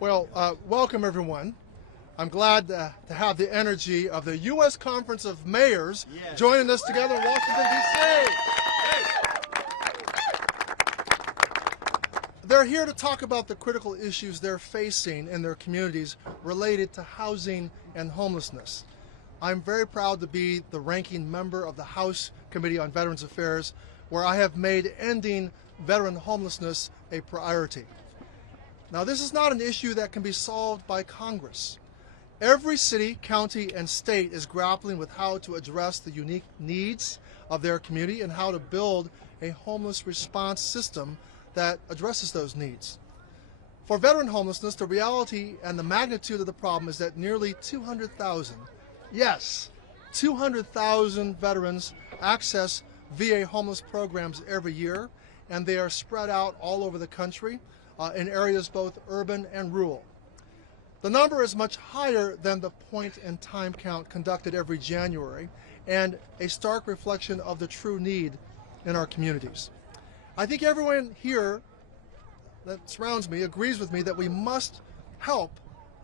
Well, welcome everyone. I'm glad to have the energy of the U.S. Conference of Mayors joining us together in Washington, D.C. They're here to talk about the critical issues they're facing in their communities related to housing and homelessness. I'm very proud to be the ranking member of the House Committee on Veterans Affairs, where I have made ending veteran homelessness a priority. Now, this is not an issue that can be solved by Congress. Every city, county, and state is grappling with how to address the unique needs of their community and how to build a homeless response system that addresses those needs. For veteran homelessness, the reality and the magnitude of the problem is that nearly 200,000, yes, 200,000 veterans access VA homeless programs every year, and they are spread out all over the country in areas both urban and rural. The number is much higher than the point-in-time count conducted every January, and a stark reflection of the true need in our communities. I think everyone here that surrounds me agrees with me that we must help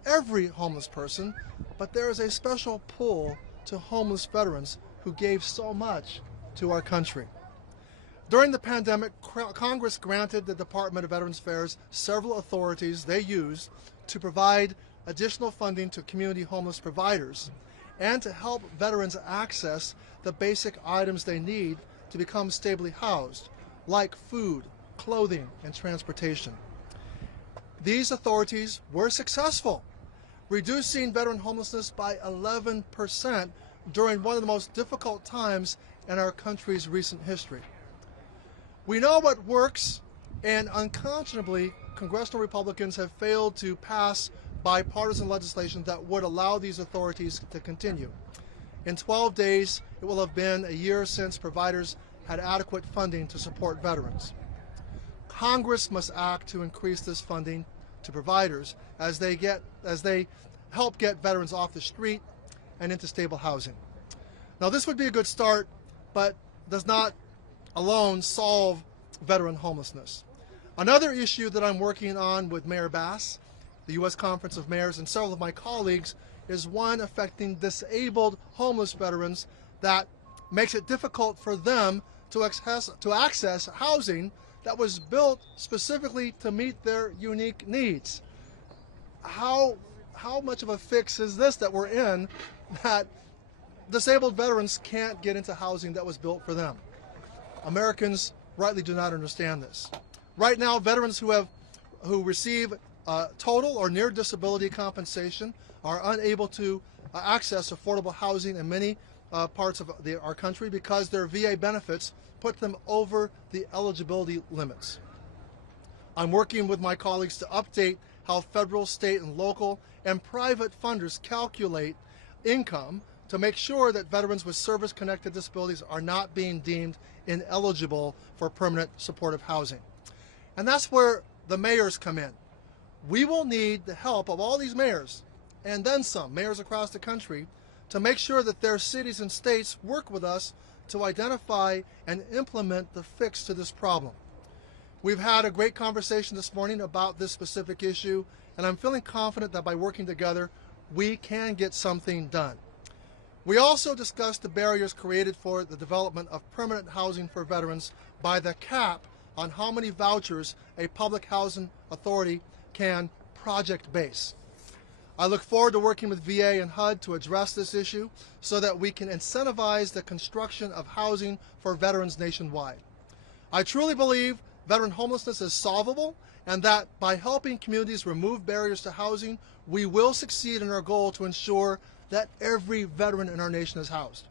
every homeless person, but there is a special pull to homeless veterans who gave so much to our country. During the pandemic, Congress granted the Department of Veterans Affairs several authorities they used to provide additional funding to community homeless providers and to help veterans access the basic items they need to become stably housed, like food, clothing, and transportation. These authorities were successful, reducing veteran homelessness by 11% during one of the most difficult times in our country's recent history. We know what works, and unconscionably, congressional Republicans have failed to pass bipartisan legislation that would allow these authorities to continue. In 12 days, it will have been a year since providers had adequate funding to support veterans. Congress must act to increase this funding to providers as they help get veterans off the street and into stable housing. Now, this would be a good start, but does not alone solve veteran homelessness. Another issue that I'm working on with Mayor Bass, the U.S. Conference of Mayors, and several of my colleagues is one affecting disabled homeless veterans that makes it difficult for them to access housing that was built specifically to meet their unique needs. How much of a fix is this that we're in, that disabled veterans can't get into housing that was built for them? Americans rightly do not understand this. Right now, veterans who receive total or near disability compensation are unable to access affordable housing in many parts of our country because their VA benefits put them over the eligibility limits. I'm working with my colleagues to update how federal, state, and local and private funders calculate income to make sure that veterans with service-connected disabilities are not being deemed ineligible for permanent supportive housing. And that's where the mayors come in. We will need the help of all these mayors, and then some, mayors across the country, to make sure that their cities and states work with us to identify and implement the fix to this problem. We've had a great conversation this morning about this specific issue, and I'm feeling confident that by working together, we can get something done. We also discussed the barriers created for the development of permanent housing for veterans by the cap on how many vouchers a public housing authority can project base. I look forward to working with VA and HUD to address this issue so that we can incentivize the construction of housing for veterans nationwide. I truly believe veteran homelessness is solvable, and that by helping communities remove barriers to housing, we will succeed in our goal to ensure that every veteran in our nation is housed.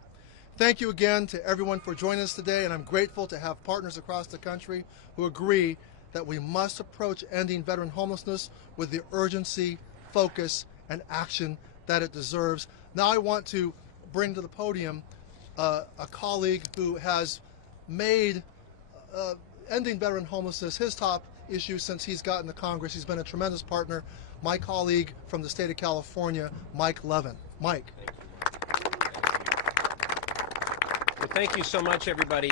Thank you again to everyone for joining us today, and I'm grateful to have partners across the country who agree that we must approach ending veteran homelessness with the urgency, focus, and action that it deserves. Now I want to bring to the podium a colleague who has made ending veteran homelessness his top issue since he's gotten to Congress. He's been a tremendous partner, my colleague from the state of California, Mike Levin. Mike. Well, thank you so much, everybody.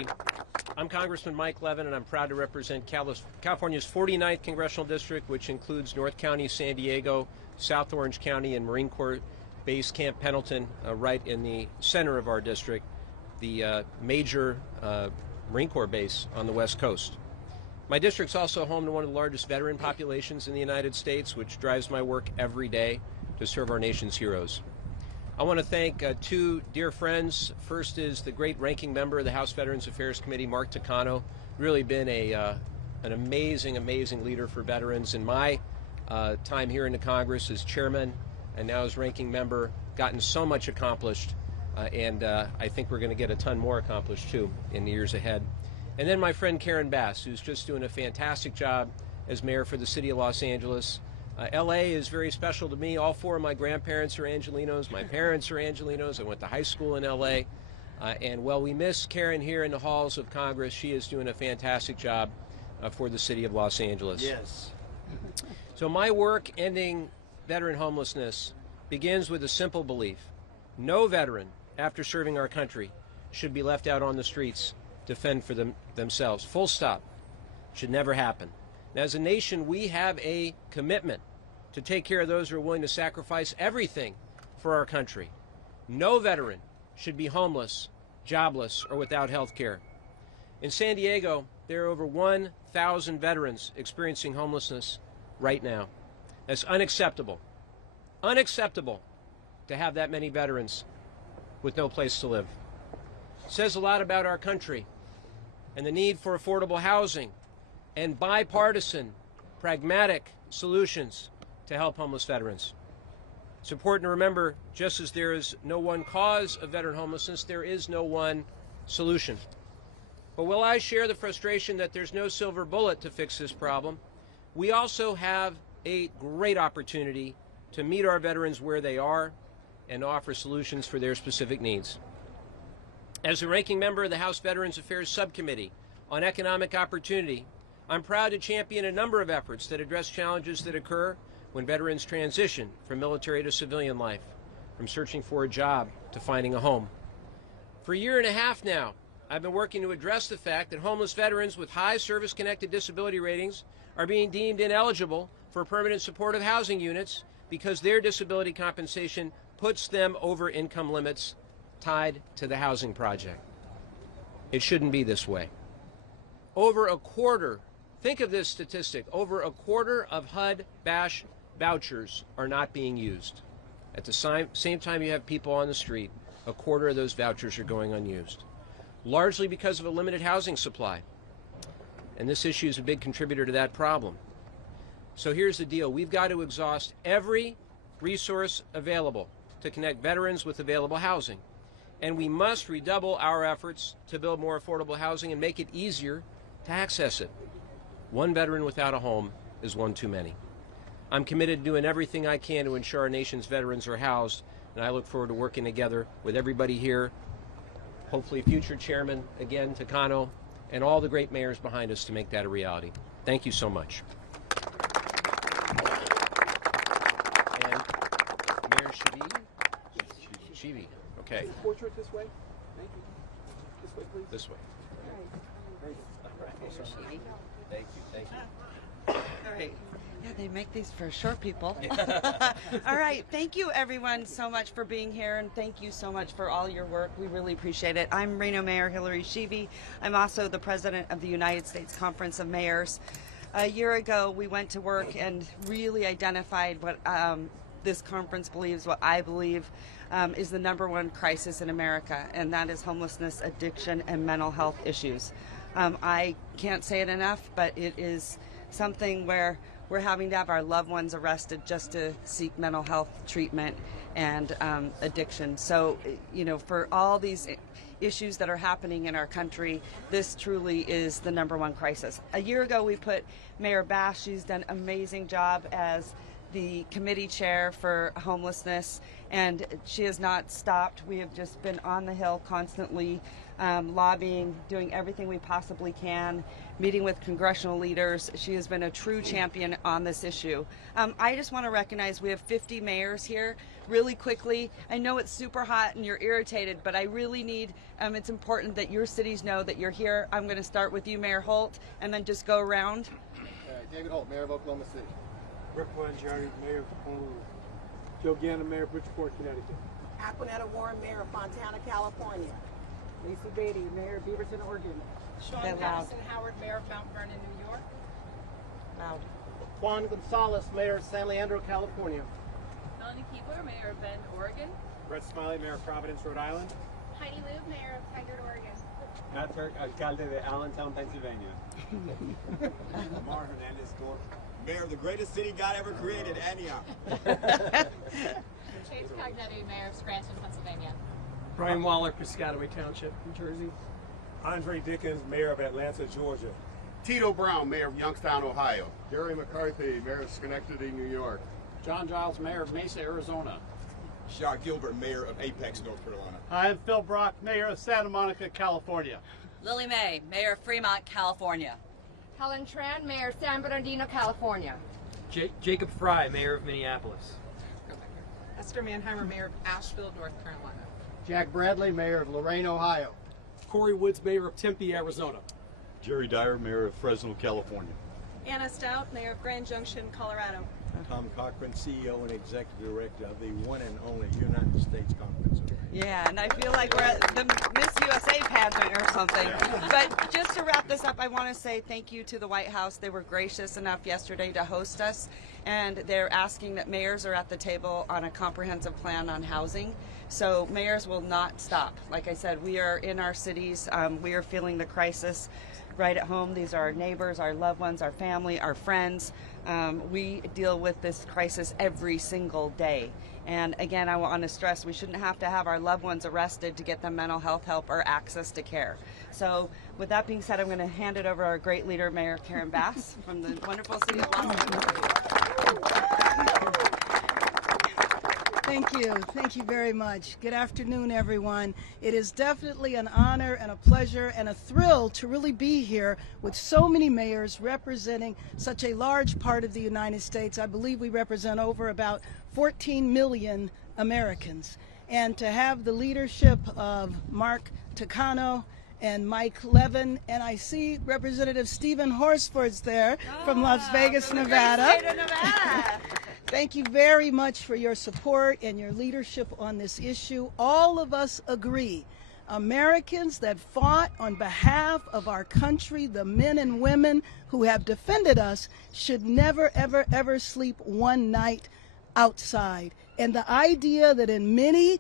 I'm Congressman Mike Levin, and I'm proud to represent California's 49th Congressional District, which includes North County, San Diego, South Orange County, and Marine Corps Base Camp Pendleton, right in the center of our district, the major Marine Corps base on the West Coast. My district's also home to one of the largest veteran populations in the United States, which drives my work every day to serve our nation's heroes. I want to thank two dear friends. First is the great ranking member of the House Veterans Affairs Committee, Mark Takano. Really been an amazing, amazing leader for veterans. In my time here in the Congress as chairman and now as ranking member, gotten so much accomplished, and I think we're going to get a ton more accomplished too in the years ahead. And then my friend Karen Bass, who's just doing a fantastic job as mayor for the city of Los Angeles. LA is very special to me. All four of my grandparents are Angelenos. My parents are Angelenos. I went to high school in LA. And while we miss Karen here in the halls of Congress, she is doing a fantastic job for the city of Los Angeles. Yes. So my work ending veteran homelessness begins with a simple belief. No veteran, after serving our country, should be left out on the streets to fend for themselves. Full stop. Should never happen. Now, as a nation, we have a commitment to take care of those who are willing to sacrifice everything for our country. No veteran should be homeless, jobless, or without health care. In San Diego, there are over 1,000 veterans experiencing homelessness right now. That's unacceptable. Unacceptable to have that many veterans with no place to live. It says a lot about our country and the need for affordable housing and bipartisan, pragmatic solutions to help homeless veterans. It's important to remember, just as there is no one cause of veteran homelessness, there is no one solution. But while I share the frustration that there's no silver bullet to fix this problem, we also have a great opportunity to meet our veterans where they are and offer solutions for their specific needs. As the ranking member of the House Veterans Affairs Subcommittee on Economic Opportunity, I'm proud to champion a number of efforts that address challenges that occur when veterans transition from military to civilian life, from searching for a job to finding a home. For a year and a half now, I've been working to address the fact that homeless veterans with high service-connected disability ratings are being deemed ineligible for permanent supportive housing units because their disability compensation puts them over income limits tied to the housing project. It shouldn't be this way. Over a quarter, think of this statistic, over a quarter of HUD-BASH vouchers are not being used. At the same time you have people on the street, a quarter of those vouchers are going unused, largely because of a limited housing supply. And this issue is a big contributor to that problem. So here's the deal. We've got to exhaust every resource available to connect veterans with available housing. And we must redouble our efforts to build more affordable housing and make it easier to access it. One veteran without a home is one too many. I'm committed to doing everything I can to ensure our nation's veterans are housed, and I look forward to working together with everybody here, hopefully future chairman, again, Takano, and all the great mayors behind us to make that a reality. Thank you so much. And Mayor Shivi. Okay. Portrait this way. Thank you. This way, please. This way. Thank you. All right. Yeah, they make these for short people. All right. Thank you, everyone, so much for being here, and thank you so much for all your work. We really appreciate it. I'm Reno Mayor Hillary Shivi. I'm also the president of the United States Conference of Mayors. A year ago, we went to work and really identified what this conference believes, what I believe is the #1 crisis in America, and that is homelessness, addiction, and mental health issues. I can't say it enough, but it is something where we're having to have our loved ones arrested just to seek mental health treatment and addiction. So, you know, for all these issues that are happening in our country, this truly is the #1 crisis. A year ago, we put Mayor Bash, she's done an amazing job as the committee chair for homelessness, and she has not stopped. We have just been on the Hill constantly lobbying, doing everything we possibly can, meeting with congressional leaders. She has been a true champion on this issue. I just want to recognize we have 50 mayors here. Really quickly, I know it's super hot and you're irritated, but I really need, it's important that your cities know that you're here. I'm going to start with you, Mayor Holt, and then just go around. David Holt, Mayor of Oklahoma City. Rick Mangiari, Mayor of Honolulu. Joe Gannon, Mayor of Bridgeport, Connecticut. Aquanetta Warren, Mayor of Fontana, California. Lisa Beatty, Mayor of Beaverton, Oregon. Sean Patterson Howard, Mayor of Mount Vernon, New York. Loud. Juan Gonzalez, Mayor of San Leandro, California. Melanie Keebler, Mayor of Bend, Oregon. Brett Smiley, Mayor of Providence, Rhode Island. Heidi Lube, Mayor of Tigard, Oregon. Matt Turk, Alcalde de Allentown, Pennsylvania. Mar Hernandez, Mayor of the greatest city God ever created, Antioch. Chase Cognetti, Mayor of Scranton, Pennsylvania. Brian Waller, Piscataway Township, New Jersey. Andre Dickens, Mayor of Atlanta, Georgia. Tito Brown, Mayor of Youngstown, Ohio. Gary McCarthy, Mayor of Schenectady, New York. John Giles, Mayor of Mesa, Arizona. Shaw Gilbert, Mayor of Apex, North Carolina. I'm Phil Brock, Mayor of Santa Monica, California. Lily May, Mayor of Fremont, California. Helen Tran, Mayor of San Bernardino, California. Jacob Fry, Mayor of Minneapolis. Esther Manheimer, Mayor of Asheville, North Carolina. Jack Bradley, Mayor of Lorain, Ohio. Corey Woods, Mayor of Tempe, Arizona. Jerry Dyer, Mayor of Fresno, California. Anna Stout, Mayor of Grand Junction, Colorado. Tom Cochran, CEO and Executive Director of the one and only United States Conference of Mayors. Yeah, and I feel like we're at the Miss USA pageant or something. But just to wrap this up, I want to say thank you to the White House. They were gracious enough yesterday to host us, and they're asking that mayors are at the table on a comprehensive plan on housing. So mayors will not stop. Like I said, we are in our cities. We are feeling the crisis right at home. These are our neighbors, our loved ones, our family, our friends. We deal with this crisis every single day. And again, I want to stress we shouldn't have to have our loved ones arrested to get them mental health help or access to care. So with that being said, I'm going to hand it over to our great leader, Mayor Karen Bass from the wonderful city of Los Angeles. Thank you. Thank you very much. Good afternoon, everyone. It is definitely an honor and a pleasure and a thrill to really be here with so many mayors representing such a large part of the United States. I believe we represent over about 14 million Americans. And to have the leadership of Mark Takano and Mike Levin, and I see Representative Stephen Horsford's there from Las Vegas, Nevada. Great state of Nevada. Thank you very much for your support and your leadership on this issue. All of us agree. Americans that fought on behalf of our country, the men and women who have defended us, should never, ever, ever sleep one night outside. And the idea that in many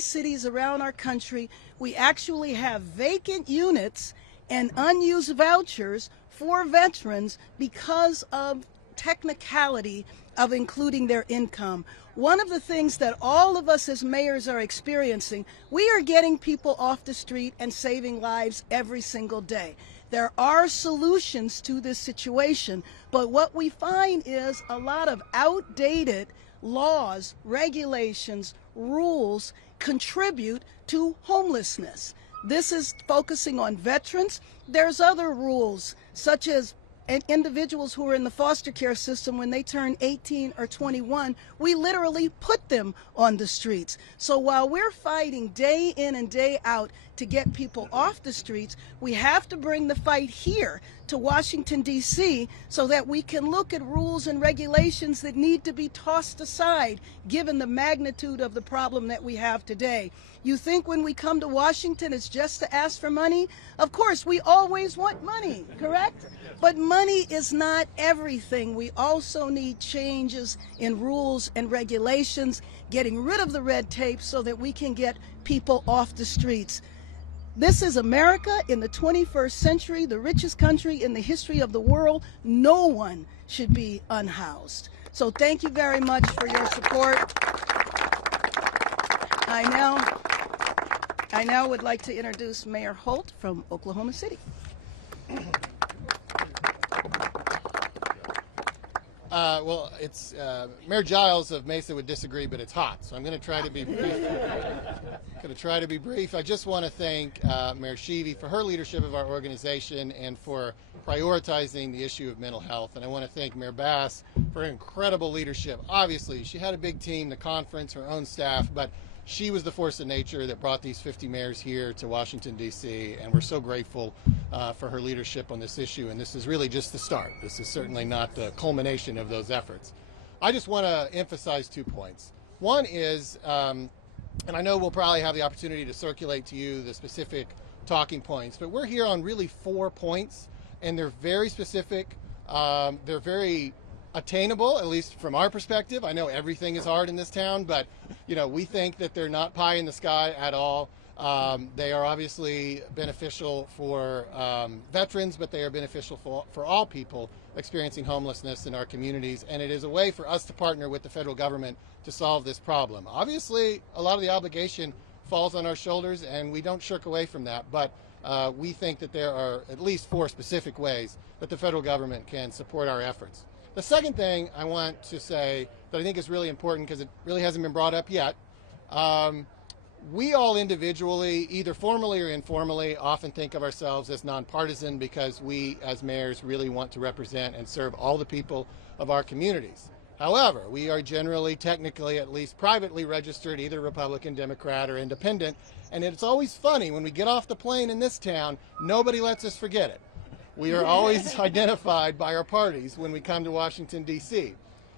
cities around our country, we actually have vacant units and unused vouchers for veterans because of technicality of including their income. One of the things that all of us as mayors are experiencing, we are getting people off the street and saving lives every single day. There are solutions to this situation, but what we find is a lot of outdated laws, regulations, rules contribute to homelessness. This is focusing on veterans. There's other rules, such as individuals who are in the foster care system. When they turn 18 or 21, we literally put them on the streets. So while we're fighting day in and day out to get people off the streets, we have to bring the fight here to Washington, D.C., so that we can look at rules and regulations that need to be tossed aside, given the magnitude of the problem that we have today. You think when we come to Washington it's just to ask for money? Of course, we always want money, correct? But money is not everything. We also need changes in rules and regulations, getting rid of the red tape so that we can get people off the streets. This is America in the 21st century, the richest country in the history of the world. No one should be unhoused. So thank you very much for your support. I now would like to introduce Mayor Holt from Oklahoma City. Well, it's Mayor Giles of Mesa would disagree, but it's hot, so I'm going to try to be brief. I just want to thank Mayor Sheevy for her leadership of our organization and for prioritizing the issue of mental health. And I want to thank Mayor Bass for her incredible leadership. Obviously, she had a big team, the conference, her own staff, but she was the force of nature that brought these 50 mayors here to Washington, D.C., and we're so grateful for her leadership on this issue. And this is really just the start. This is certainly not the culmination of those efforts. I just want to emphasize 2 points. One is, and I know we'll probably have the opportunity to circulate to you the specific talking points, but we're here on really 4 points, and they're very specific. They're very attainable, at least from our perspective. I know everything is hard in this town, but we think that they're not pie in the sky at all. They are obviously beneficial for veterans, but they are beneficial for all people experiencing homelessness in our communities, and it is a way for us to partner with the federal government to solve this problem. Obviously, a lot of the obligation falls on our shoulders, and we don't shirk away from that, but we think that there are at least 4 specific ways that the federal government can support our efforts. The second thing I want to say that I think is really important, because it really hasn't been brought up yet, we all individually, either formally or informally, often think of ourselves as nonpartisan because we as mayors really want to represent and serve all the people of our communities. However, we are generally, technically, at least privately registered, either Republican, Democrat, or Independent, and it's always funny when we get off the plane in this town, nobody lets us forget it. We are always identified by our parties when we come to Washington, D.C.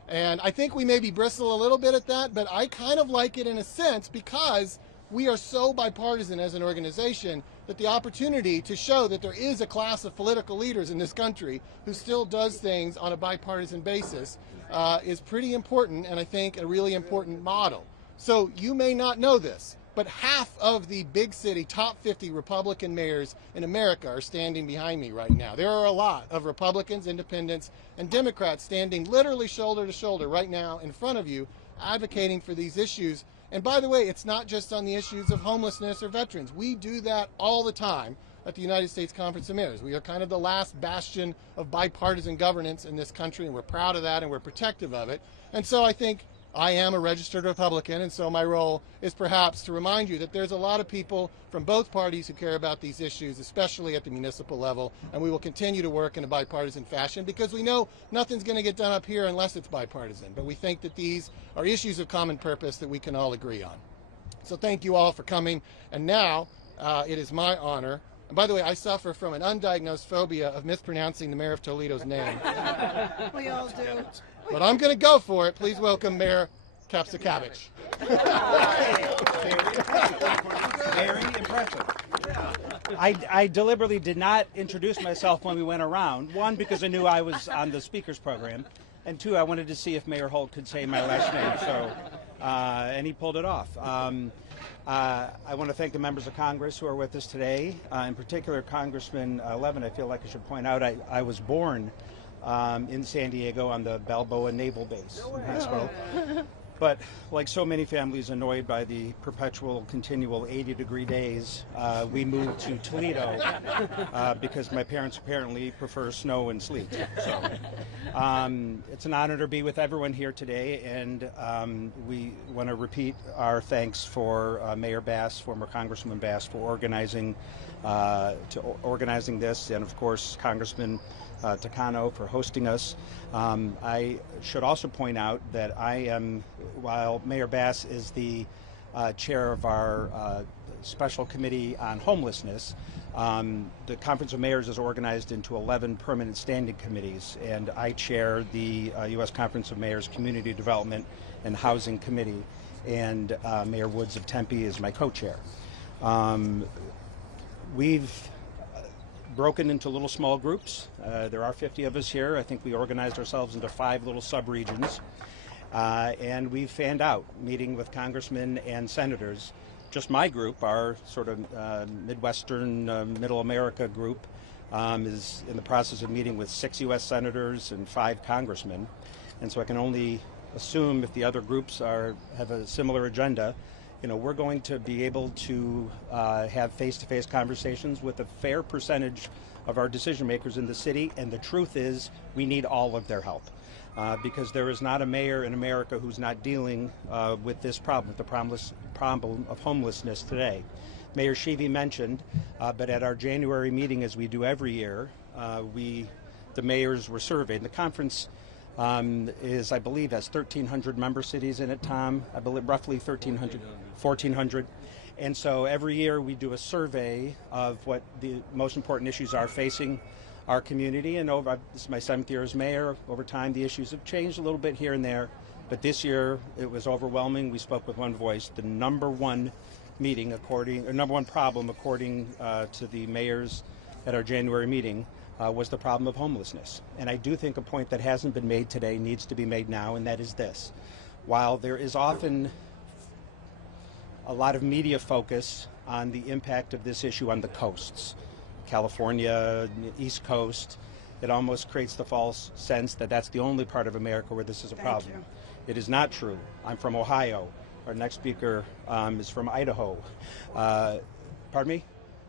And I think we maybe bristle a little bit at that, but I kind of like it in a sense because we are so bipartisan as an organization that the opportunity to show that there is a class of political leaders in this country who still does things on a bipartisan basis is pretty important, and I think a really important model. So you may not know this, but half of the big city top 50 Republican mayors in America are standing behind me right now. There are a lot of Republicans, Independents, and Democrats standing literally shoulder to shoulder right now in front of you, advocating for these issues. And by the way, it's not just on the issues of homelessness or veterans. We do that all the time at the United States Conference of Mayors. We are kind of the last bastion of bipartisan governance in this country, and we're proud of that and we're protective of it. And so I think I am a registered Republican, and so my role is perhaps to remind you that there's a lot of people from both parties who care about these issues, especially at the municipal level, and we will continue to work in a bipartisan fashion because we know nothing's going to get done up here unless it's bipartisan. But we think that these are issues of common purpose that we can all agree on. So thank you all for coming, and now it is my honor. And by the way, I suffer from an undiagnosed phobia of mispronouncing the mayor of Toledo's name. We all do. But I'm going to go for it. Please welcome Mayor Kapsakavich. Very impressive. I deliberately did not introduce myself when we went around. 1, because I knew I was on the speakers program, and 2, I wanted to see if Mayor Holt could say my last name. So, and he pulled it off. I want to thank the members of Congress who are with us today. In particular, Congressman Levin. I feel like I should point out I was born in San Diego on the Balboa Naval Base Hospital. But like so many families annoyed by the perpetual, continual 80-degree days, we moved to Toledo because my parents apparently prefer snow and sleet. So it's an honor to be with everyone here today, and we want to repeat our thanks for Mayor Bass, former Congressman Bass, for organizing this, and of course Congressman Takano for hosting us. I should also point out that I am, while Mayor Bass is the chair of our special committee on homelessness, the Conference of Mayors is organized into 11 permanent standing committees, and I chair the U.S. Conference of Mayors Community Development and Housing Committee, and Mayor Woods of Tempe is my co-chair. We've broken into little small groups. There are 50 of us here. I think we organized ourselves into 5 little sub-regions. And we've fanned out, meeting with congressmen and senators. Just my group, our sort of Midwestern, Middle America group, is in the process of meeting with 6 U.S. senators and 5 congressmen. And so I can only assume if the other groups have a similar agenda, we're going to be able to have face-to-face conversations with a fair percentage of our decision makers in the city, and the truth is we need all of their help because there is not a mayor in America who's not dealing with this problem, with the problem of homelessness today. Mayor Sheevy mentioned, but at our January meeting, as we do every year, the mayors were surveyed. The conference is, I believe, has 1,300 member cities in it, Tom. I believe roughly 1,400. And so every year we do a survey of what the most important issues are facing our community. And this is my 7th year as mayor. Over time, the issues have changed a little bit here and there. But this year, it was overwhelming. We spoke with one voice. The number one problem, according to the mayors at our January meeting, was the problem of homelessness. And I do think a point that hasn't been made today needs to be made now, and that is this. While there is often a lot of media focus on the impact of this issue on the coasts, California, East Coast, it almost creates the false sense that that's the only part of America where this is a problem. It is not true. I'm from Ohio. Our next speaker is from Idaho. Pardon me?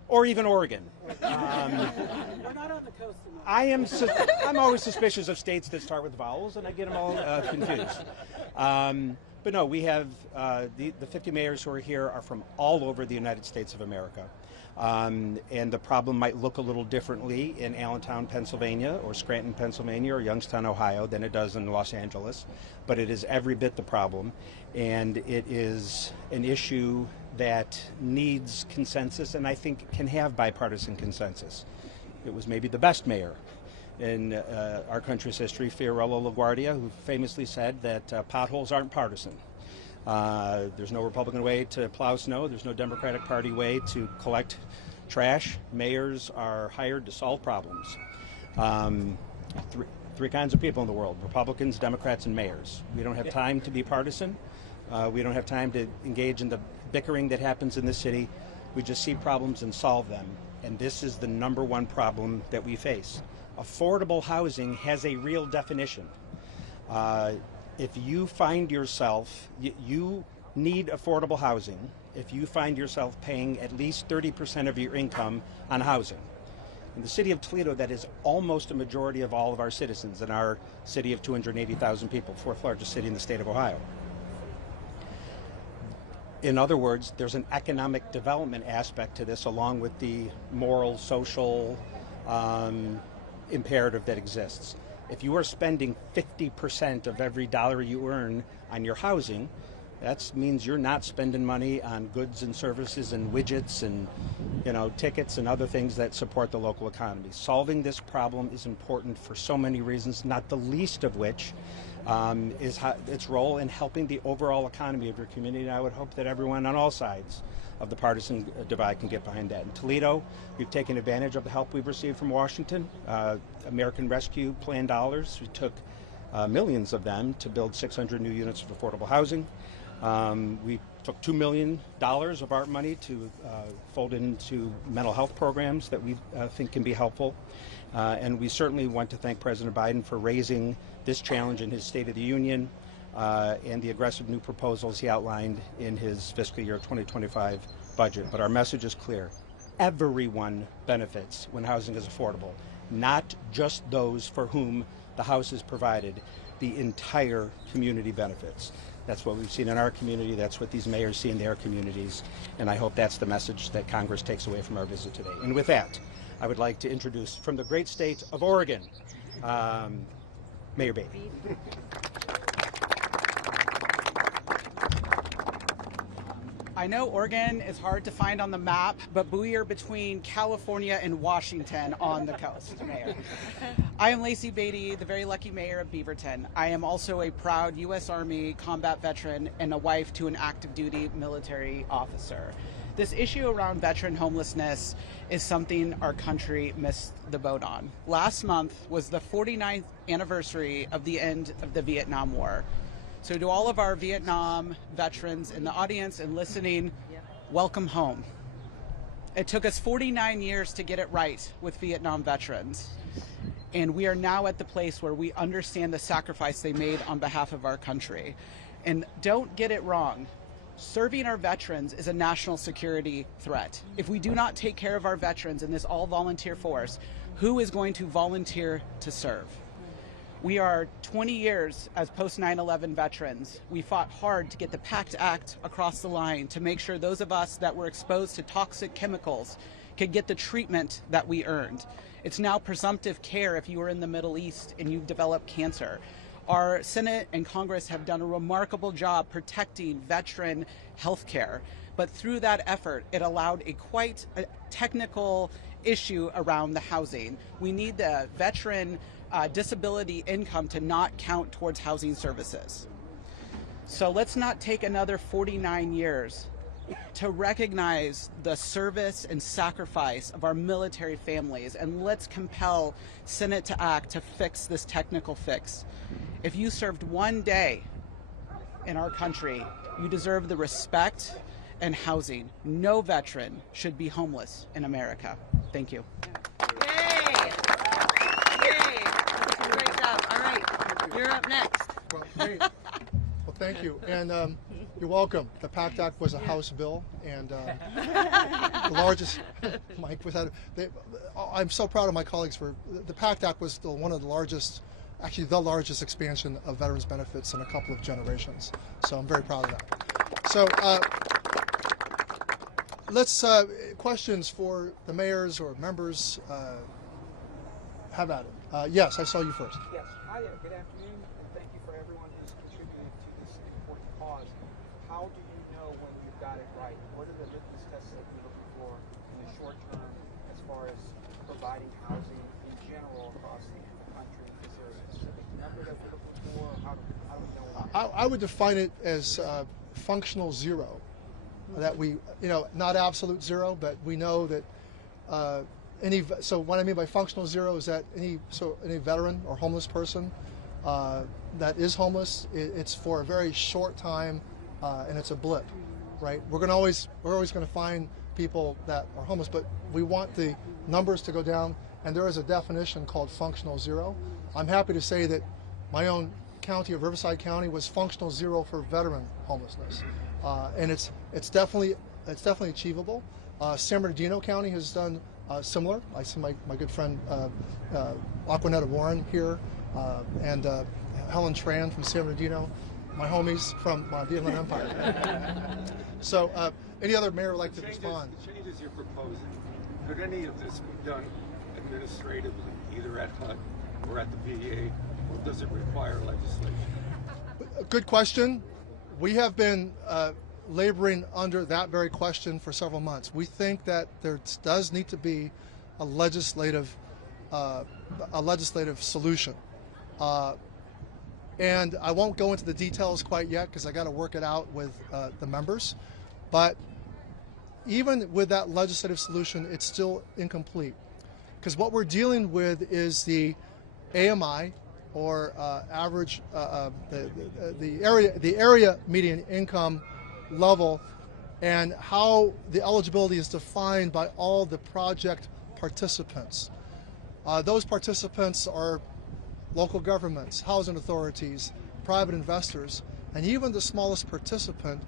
Or even Oregon. We're not on the coast enough. I'm always suspicious of states that start with vowels, and I get them all confused. But no, we have the 50 mayors who are here are from all over the United States of America. And the problem might look a little differently in Allentown, Pennsylvania, or Scranton, Pennsylvania, or Youngstown, Ohio, than it does in Los Angeles. But it is every bit the problem, and it is an issue that needs consensus, and I think can have bipartisan consensus. It was maybe the best mayor in our country's history, Fiorello LaGuardia, who famously said that potholes aren't partisan. There's no Republican way to plow snow. There's no Democratic Party way to collect trash. Mayors are hired to solve problems. Three kinds of people in the world: Republicans, Democrats, and mayors. We don't have time to be partisan. We don't have time to engage in the bickering that happens in this city. We just see problems and solve them. And this is the number one problem that we face. Affordable housing has a real definition. If you find yourself, you need affordable housing if you find yourself paying at least 30% of your income on housing. In the city of Toledo, that is almost a majority of all of our citizens in our city of 280,000 people, 4th largest city in the state of Ohio. In other words, there's an economic development aspect to this, along with the moral, social imperative that exists. If you are spending 50% of every dollar you earn on your housing, that means you're not spending money on goods and services and widgets and, tickets and other things that support the local economy. Solving this problem is important for so many reasons, not the least of which is its role in helping the overall economy of your community. And I would hope that everyone on all sides of the partisan divide can get behind that. In Toledo, we've taken advantage of the help we've received from Washington. American Rescue Plan dollars. We took millions of them to build 600 new units of affordable housing. We took $2 million of our money to fold into mental health programs that we think can be helpful. And we certainly want to thank President Biden for raising this challenge in his State of the Union and the aggressive new proposals he outlined in his fiscal year 2025 budget. But our message is clear. Everyone benefits when housing is affordable, not just those for whom the house is provided. The entire community benefits. That's what we've seen in our community. That's what these mayors see in their communities. And I hope that's the message that Congress takes away from our visit today. And with that, I would like to introduce from the great state of Oregon, Mayor Beatty. I know Oregon is hard to find on the map, but we are between California and Washington on the coast, Mayor. I am Lacey Beatty, the very lucky mayor of Beaverton. I am also a proud U.S. Army combat veteran and a wife to an active duty military officer. This issue around veteran homelessness is something our country missed the boat on. Last month was the 49th anniversary of the end of the Vietnam War. So to all of our Vietnam veterans in the audience and listening, welcome home. It took us 49 years to get it right with Vietnam veterans. And we are now at the place where we understand the sacrifice they made on behalf of our country. And don't get it wrong. Serving our veterans is a national security threat. If we do not take care of our veterans in this all-volunteer force, who is going to volunteer to serve? We are 20 years as post 9/11 veterans. We fought hard to get the PACT Act across the line to make sure those of us that were exposed to toxic chemicals could get the treatment that we earned. It's now presumptive care if you are in the Middle East and you develop cancer. Our Senate and Congress have done a remarkable job protecting veteran health care. But through that effort, it allowed quite a technical issue around the housing. We need the veteran disability income to not count towards housing services. So let's not take another 49 years to recognize the service and sacrifice of our military families, and let's compel Senate to act to fix this technical fix. If you served one day in our country, you deserve the respect and housing. No veteran should be homeless in America. Thank you. Yay! Yay! Great job. All right, you're up next. Well, great. Well, thank you, and you're welcome. The PACT Act was a House bill, and the largest. Mike, I'm so proud of my colleagues for the PACT Act was still one of the largest, actually the largest expansion of veterans benefits in a couple of generations. So I'm very proud of that. So let's questions for the mayors or members. Have at it. Yes, I saw you first. Yes. Hi there. Good afternoon, and thank you for everyone who's contributed to this important cause. How do you know when you've got it right? What are the litmus tests that you're looking for in the short term as far as providing housing in general across the country? Is there a specific number that we're looking for? How do we know? I would define it as functional zero. That we, not absolute zero, but we know that so what I mean by functional zero is that any veteran or homeless person that is homeless, it's for a very short time, and it's a blip, right? We're always going to find people that are homeless, but we want the numbers to go down, and there is a definition called functional zero. I'm happy to say that my own county of Riverside County was functional zero for veteran homelessness, and it's definitely achievable. San Bernardino County has done similar. I see my good friend Aquanetta Warren here, and Helen Tran from San Bernardino, my homies from the Inland Empire. So any other mayor would like to respond? The changes you're proposing, could any of this be done administratively, either at HUD or at the VA, or does it require legislation? Good question. We have been laboring under that very question for several months. We think that there does need to be a legislative solution, and I won't go into the details quite yet because I got to work it out with the members. But even with that legislative solution, it's still incomplete because what we're dealing with is the AMI, or average the area median income level, and how the eligibility is defined by all the project participants. Those participants are local governments, housing authorities, private investors, and even the smallest participant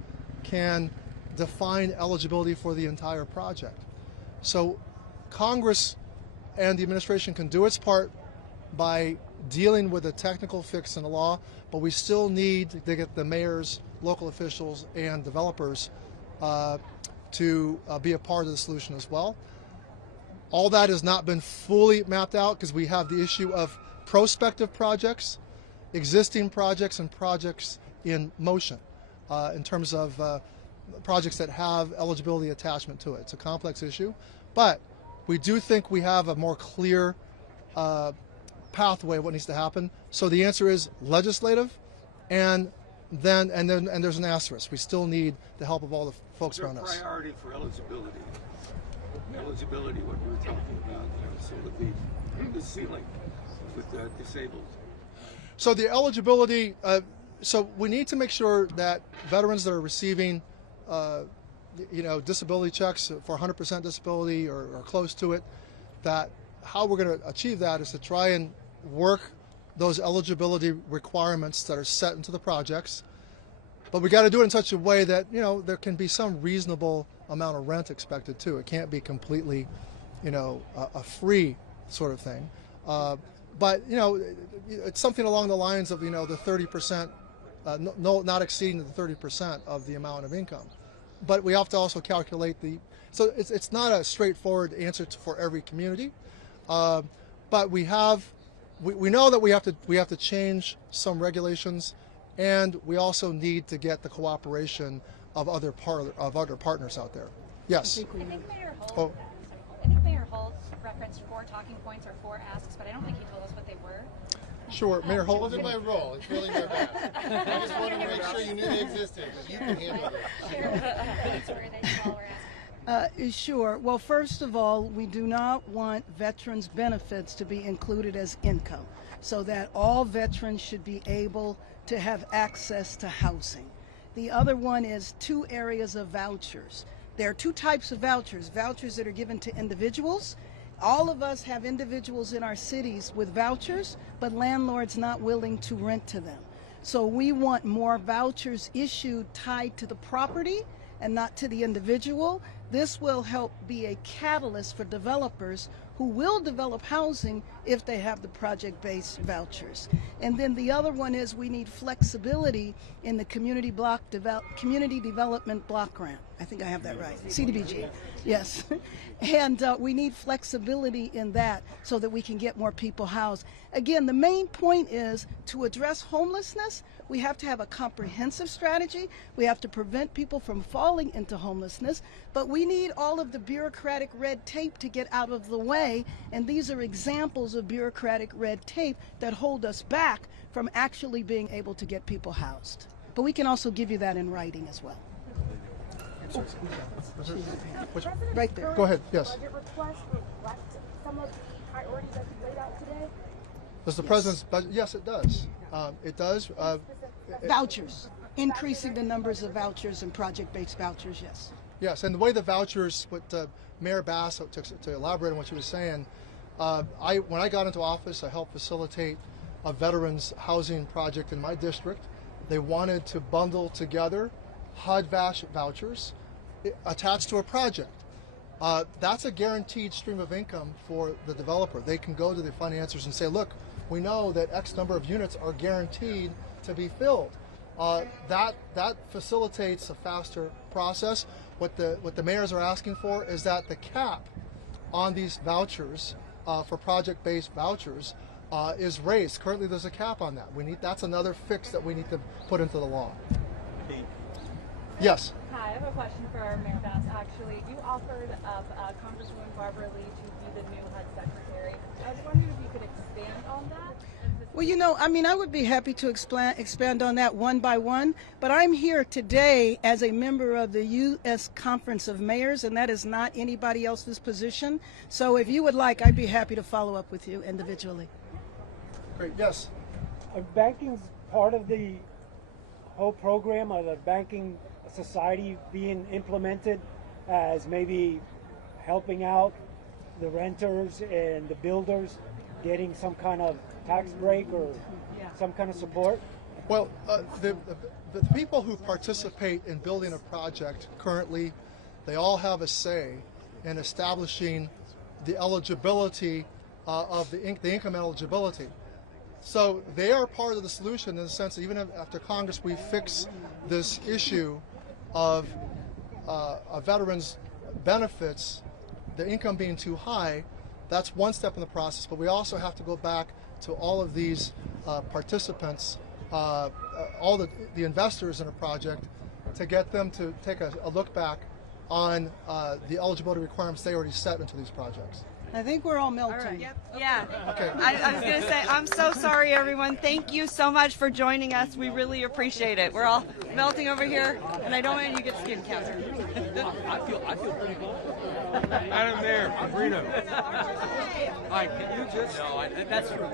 can define eligibility for the entire project. So Congress and the administration can do its part by dealing with a technical fix in the law, but we still need to get the mayors, local officials, and developers to be a part of the solution as well. All that has not been fully mapped out because we have the issue of prospective projects, existing projects, and projects in motion in terms of projects that have eligibility attachment to it. It's a complex issue, but we do think we have a more clear pathway of what needs to happen. So the answer is legislative, and there's an asterisk. We still need the help of all the folks around us. Priority for eligibility. Eligibility, what we were talking about, so with the ceiling with the disabled. So the eligibility, so we need to make sure that veterans that are receiving disability checks for 100% disability or close to it, that how we're going to achieve that is to try and work those eligibility requirements that are set into the projects. But we got to do it in such a way that, there can be some reasonable amount of rent expected too. It can't be completely, a free sort of thing. But, it's something along the lines of, the 30%, not exceeding the 30% of the amount of income. But we have to also calculate So it's not a straightforward answer for every community, but we know that we have to change some regulations, and we also need to get the cooperation of other partners out there. Yes. I think Mayor Holt referenced 4 talking points or 4 asks, but I don't think he told us what they were. Sure, Mayor Holt. It wasn't my role. It's really Mayor Bass. I just wanted to make sure you knew they existed, but you can handle it. Sure. Well, first of all, we do not want veterans' benefits to be included as income, so that all veterans should be able to have access to housing. The other one is 2 areas of vouchers. There are 2 types of vouchers that are given to individuals. All of us have individuals in our cities with vouchers, but landlords not willing to rent to them. So we want more vouchers issued tied to the property and not to the individual. This will help be a catalyst for developers who will develop housing if they have the project-based vouchers. And then the other one is we need flexibility in the community development block grant. I think I have that right. CDBG, yes. And we need flexibility in that so that we can get more people housed. Again, the main point is to address homelessness, we have to have a comprehensive strategy. We have to prevent people from falling into homelessness, but we need all of the bureaucratic red tape to get out of the way, and these are examples of bureaucratic red tape that hold us back from actually being able to get people housed. But we can also give you that in writing as well. Right there. Go ahead. Yes. Budget request reflect some of the priorities that you laid out today? Does the president's budget? Yes, it does. It does. Vouchers. Increasing the numbers of vouchers and project-based vouchers, yes. Yes, and the way the vouchers, what Mayor Bass, to elaborate on what you were saying, when I got into office, I helped facilitate a veterans housing project in my district. They wanted to bundle together HUD vouchers attached to a project. That's a guaranteed stream of income for the developer. They can go to the financiers and say, look, we know that X number of units are guaranteed to be filled. That facilitates a faster process. What the mayors are asking for is that the cap on these vouchers for project-based vouchers is raised. Currently, there's a cap on that. That's another fix that we need to put into the law. Yes. Hi, I have a question for Mayor Bass. Actually, you offered up Congresswoman Barbara Lee to be the new HUD secretary. I was wondering if you could expand on that. Well, I would be happy to expand on that one by one, but I'm here today as a member of the U.S. Conference of Mayors, and that is not anybody else's position. So if you would like, I'd be happy to follow up with you individually. Great, yes. Banking's part of the whole program of the banking society being implemented as maybe helping out the renters and the builders getting some kind of tax break or some kind of support? Well, the people who participate in building a project currently, they all have a say in establishing the eligibility of the income eligibility. So they are part of the solution in the sense that even after Congress we fix this issue of veterans' benefits, the income being too high, that's one step in the process. But we also have to go back to all of these participants, all the investors in a project, to get them to take a look back on the eligibility requirements they already set into these projects. I think we're all melting. All right. Yep. Yeah. Okay. I was going to say, I'm so sorry, everyone. Thank you so much for joining us. We really appreciate it. We're all melting over here, and I don't want you to get skin cancer. I feel pretty cool. Madam Mayor, Reno. Hi, can you just... No, that's true.